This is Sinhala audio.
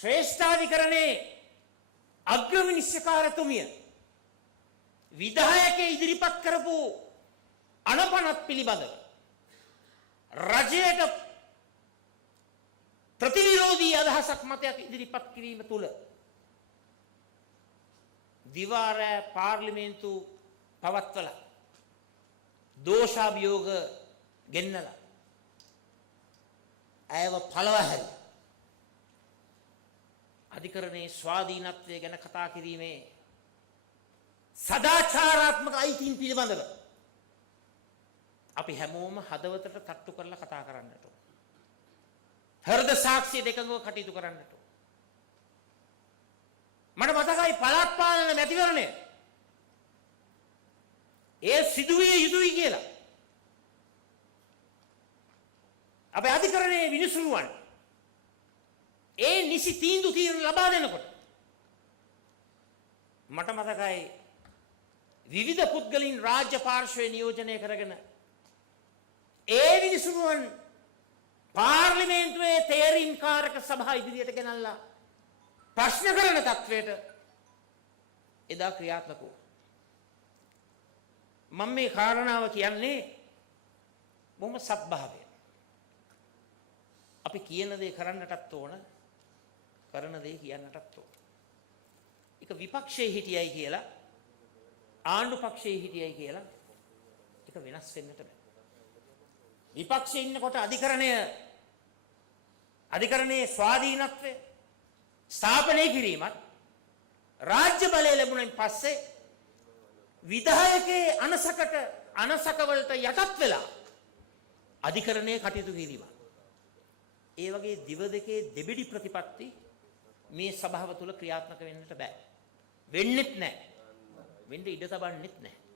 ශ්‍රේෂ්ඨාධිකරණයේ අග්‍රවිනිශ්චයකාරතුමිය විධායකයේ ඉදිරිපත් කරපු අනපනත් පිළිබඳව රජයට ප්‍රතිවිරෝධී අදහසක් මතයක් ඉදිරිපත් කිරීම තුළ දිවාරෑ පාර්ලිමේන්තු පවත්වලා දෝෂාභියෝග ගෙන්නලා ඇයව පළවහැල් අධිකරණයේ ස්වාධීනත්වය ගැන කතා කිරීමේ සදාචාරාත්මක අයිතීන් පිළිබඳව අපි හැමෝම හදවතට තට්ටු කරලා කතා කරන්නට ඕන. හෘද සාක්ෂිය දෙකඟව කටයුතු කරන්නට ඕන. මට මතකයි පළාත් පාලන මැතිවරණය ඒ සිදුවිය යුතුයි කියලා අපේ අධිකරණයේ විනිසුරුවන් ඒ නිසි තීන්දුව తీරන ලබා දෙනකොට මට මතකයි විවිධ පුද්ගලින් රාජ්‍ය පාර්ශ්වය නියෝජනය කරගෙන ඒ විනිසුරුවන් පාර්ලිමේන්තුවේ තේරීම් කාරක සභාව ඉදිරියට ගෙනල්ලා ප්‍රශ්න කරන තත්වයට එදා ක්‍රියාත්මක වුණා. මම මේ කාරණාව කියන්නේ බොහොම සත්භාවය. අපි කියන දේ කරන්නටත් ඕන, කරන දේ කියන්නටත් ඕන. ඒක විපක්ෂයේ හිටියයි කියලා ආණ්ඩු පක්ෂයේ හිටියයි කියලා ඒක වෙනස් වෙන්නට බෑ. විපක්ෂයේ ඉන්නකොට අධිකරණයේ ස්වාධීනත්වය ස්ථාපනය කිරීමත් රාජ්‍ය බලය ලැබුණෙන් පස්සේ විධායකයේ අනසකවලට යටත් වෙලා අධිකරණයේ කටයුතු කිරීම. ඒ වගේ දිව දෙකේ දෙබිඩි ප්‍රතිපත්ති මේ සභාව තුළ ක්‍රියාත්මක වෙන්නට බෑ. වෙන්නෙත් නැහැ. වෙන්න ඉඩ තබන්නෙත් නැහැ.